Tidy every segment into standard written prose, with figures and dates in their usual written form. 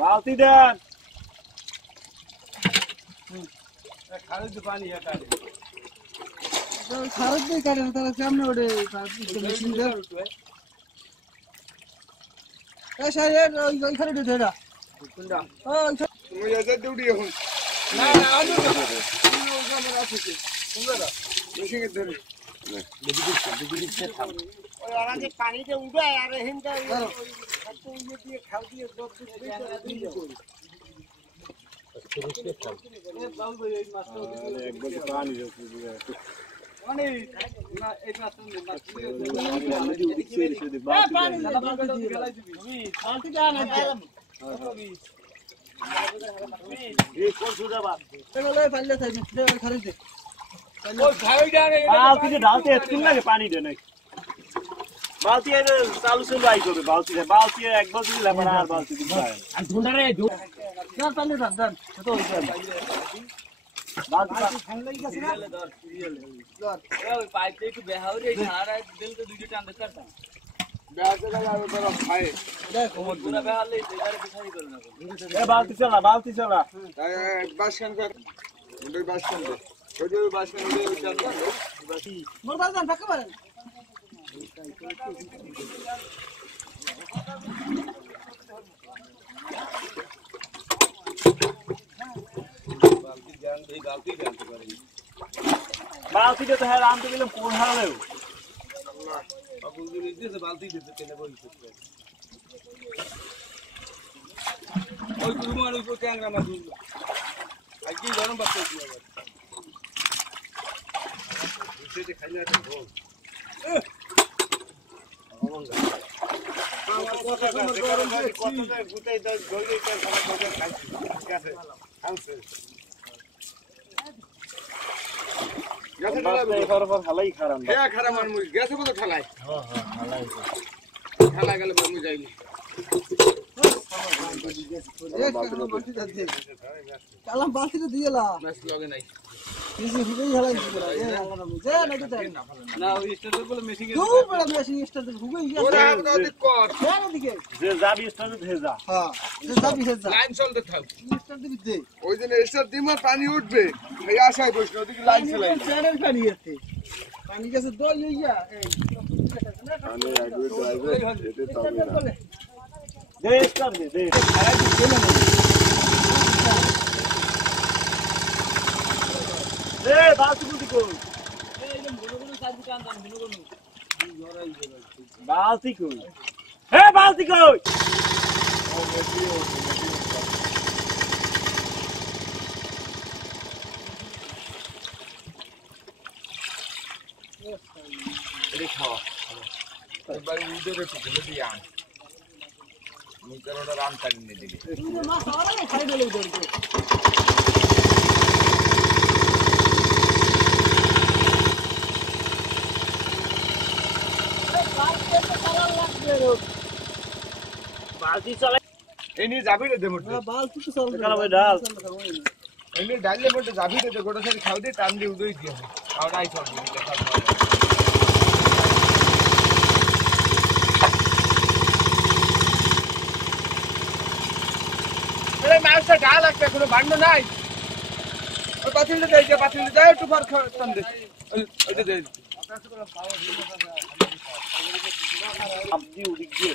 बाल्टी देन खाली पानी है काटे तो खारज दे काटे तारा सामने ओडे मशीन दे ए शायद इखाने दे देरा कुंडा তুমি এসে ডিউটি এখন না না আলু না আমার আছে কি তোমরা মেশিনে ধরে দেখি থাম ওই আরামে পানিতে উড়ায় আর হিন্দা একটু ইয়ে দিয়ে খাও দিয়ে জব দিয়ে একবার পানি দিয়ে মানে না এই মাছ পানি তুমি শান্তি জানা ये कौन सुधा बात चलो ले पल्ले से दे खरीद दे वो खाई जा रे बाल्टी से डालते हैं कितना के पानी देने बाल्टी है चालू से लाई करो बाल्टी एक बाल्टी ले बना बाल्टी दिखा है हम ढूंढ रहे हैं क्या पल्ले दन तो बाल्टी खान लगी कैसे ना दर पाइप से के बेहाव रे सारा दिल तो दूसरे टाइम करता ब्याज लगा वो बड़ा खाए देखो पूरा बेहाल ले इधर दिखाई करो ना ए बाल्टी चला बास्कन कर मुंडे बास्कन दे कोई बास्कन दे चल मोर बाल दन पक्का मारे बाल्टी तो है राम तो बिल्कुल कोन हाल है अब उनके नीचे से बाल्टी दे सकते हैं कोई ओए कुमार को कैमरा में दूर आज की गरम बात है इसे से खाइला तो हो কালাম বালতি তো দিয়েলা ম্যাচ লগে নাই কিছু হুবেই হালাই দিলা যে না দিতে না ওই স্টার্টার বলে মেশিং এর দূর বড় মেশিং স্টার্টার হুবেই গেছে ওরে হাত দাও দিক কর কেন দিকে যে যাবি স্টার্টার ভেজা হ্যাঁ যে যাবি হেজা লাইন চলতে থাক স্টার্টার দিবি দে ওই দিন স্টার্ট দিমার পানি উঠবে এই আশায় বসলো ওদিকে লাইন চালাই চ্যানেল পানি আছে পানি গেছে দই লইয়া এই আমি আগে ড্রাইভার এতে স্টার্টার বলে দে স্টার্ট দে খারাপ দিছে না দে বালতি কুটি কো এই বড় বড় সাইজ কান দান বিনো কোন জরাই গেল বালতি কই এ বালতি কই ও মেশি ও দেখো এবার উইডোর একটু ঘুরে দিয়ে আন মুখেরটা রান টানিয়ে দিবি মা সারা খাই দিলে উইডোর बाल्टी चला एनी जाबी दे मोटे बाल्टी तो चल चला भाई डाल एनी डालले मोटे जाबी दे गोटा सारी खाव दे टान दे उदई दिया और आई छोड़ दे अरे मार से ढाल लगता कोनो भांडो নাই ওই পাতিলটা দেই যে পাতিলটা দাও একটু ফর টান দে ওই দে আবদি উড়ি গিয়ে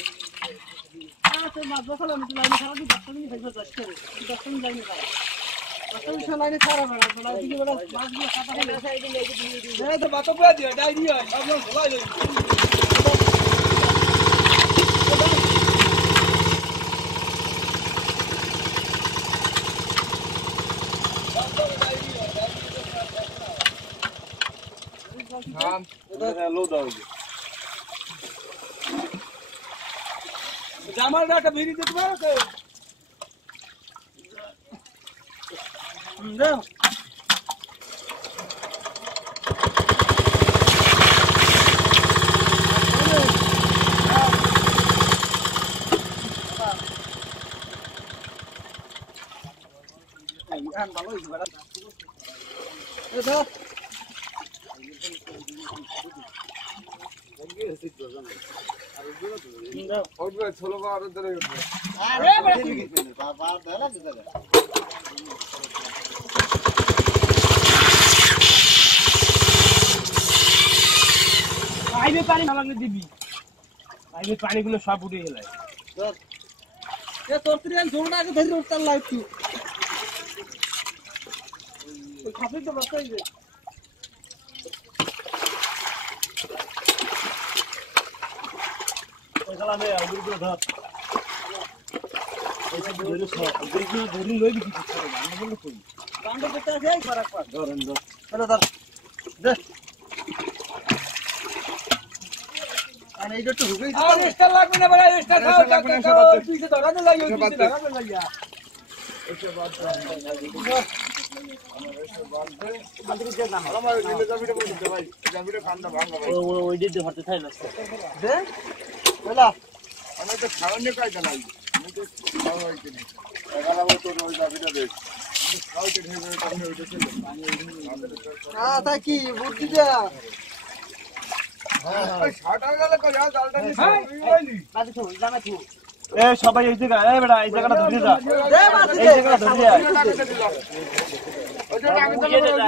তো মাছ বসালে আমি লাইনে সারা দিন 10 মিনিট খাইছো 10 করে 10 মিনিট লাইনে খাই 10 মিনিট লাইনে সারা বেড়া বড় দিকে বড় মাছগুলো কাটা হয়ে গেছে এই দিকে এই তো বাতো পুরা দিয়ে ডাই দিয়ে আপনার ভলাই লই हाँ उधर लो दाओ जामाल डाटा भीरी दे तुम्हारा को ना ăn bao nhiêu vậy đó উঠবে ছোলো বা আরো ধরে উঠবে আরে বাবা দাঁড়া দিতে পাইবে পানি না লাগলে দিবি পাইবে পানিগুলো সব উঠে গেল এ তোর ট্রেন ঝোলটা আগে ধরে উঠতার লাইভ কি ওই খাপে তো বাঁচাই দে ওই গলাতে আগুরগুলো ধর এইসব ধরে সব আগুরগুলো ধরে লই দিবি করে বান্না বললো কই বান্না করতে আছে এই ফারাক পার ধরেন ধর ধর দে আর এই তো হুকেই আর স্টার লাগবে না বড় স্টার খাও খাও পিছে ধরাতে যাইও পিছে ধরাতে যাইয়া এসব বাদ আমাদের যে নাম আমার দিলে যাবিটা বলতে ভাই যাবিটা কান্দা ভাঙা ভাই ওই দিতে হতে থাই না দে বলা আমি তো খাওয়ানে কাইটা নাই আমি তো খাওয়া হইছে না এগালা তো ওই যাবিটা দে খাওয়াতে ঢেবে কামনে হইছে পানি তা কি বুদ্ধি দা সবাই এই জায়গা এই বেটা এই জায়গাটা ধরে যা এই জায়গাটা ধরে যা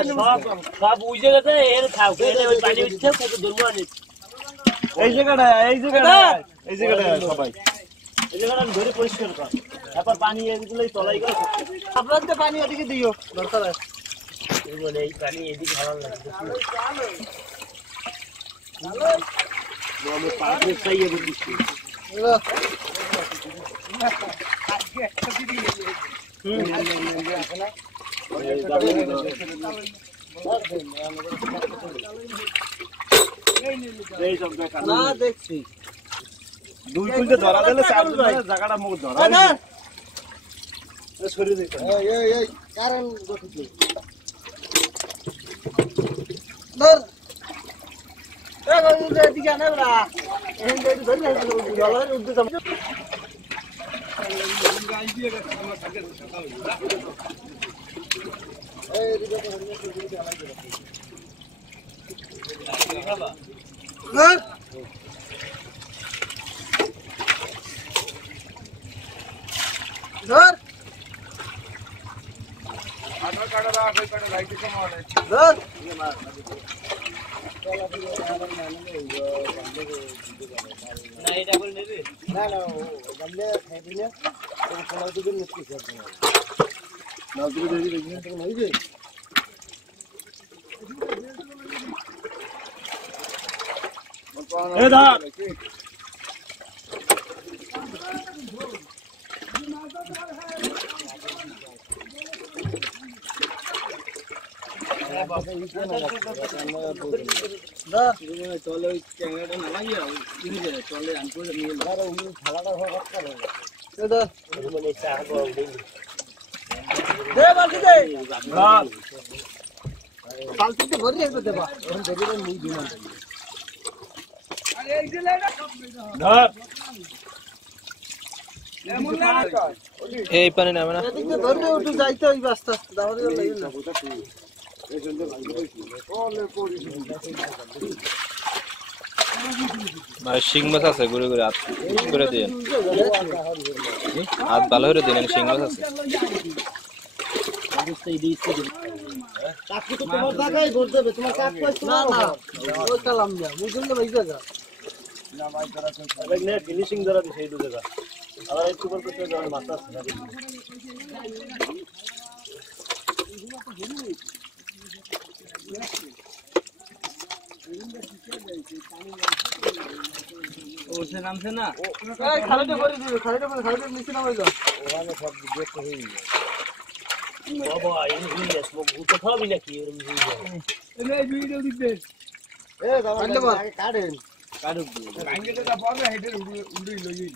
সব ওই জায়গাতে এর খাও ওই পানি উঠছে কত ধরবো আনি এই জায়গাটা সবাই এই জায়গাটা ধরে পরিষ্কার কর তারপর পানি এগুলোই তলাই গেল আপনার তো পানি ওদিকে দিও দরকার আছে এই বলে এই পানি এদিকে ভালো লাগে আমি পাঁচে চাইয়ে বলছি দেখছি দুই কুইন্টে ধরা দিলে জায়গাটা মুখ ধরা সরিয়ে দিতে কারণ দিকে আনে বড়া এখন ধরে জলের উদ্দেশ্য ধর আধার কার্ড রাখ ওই কার্ড লাইট কমালে ধর না এটা বল নেবে না বললে খাইবিনা ওই খাওয়া দিবেন নিশ্চয় করবে না দিলে দেরি দেখবেন তো হইবে এ ধর চলে ওই ক্যামেরাটা না লাগিয়ে চলে আনতে নিয়ে খেলাটা বালতিতে ভরি একটু দেবা এখন দেবে মুই দিলাম এই পানি নামে না এদিকে ধরে উঠে যাইতে ওই রাস্তা দাওয়ারে লাগি না ভাই শিং মাছ আছে ঘুরে ঘুরে হাত করে দিয়ে হাত ভালো করে দিন শিং মাছ আছে তোমার জায়গায় ঘুর দেবে তোমার কাজ পাইছো না না ওই কালাম যা বুঝুন না ভাই জায়গা না ভাই করা কই ভাই নে ফিনিশিং ধরা দিছে এই দু জায়গা আর একটু করে করতে যাও মাছ আছে ওছে নামছে না এই খালিটা করে দিও খালিটা নিচে নামাই দাও ওখানে সব দেখতে হই বাবা এই ভিডিও সব গুতো খাবি নাকি এরকম ভিডিও এই ভিডিও দিতে এ দাও আগে কাটেন কাটুক ভাঙ্গে তো পাবে হেডের উড়ি লইই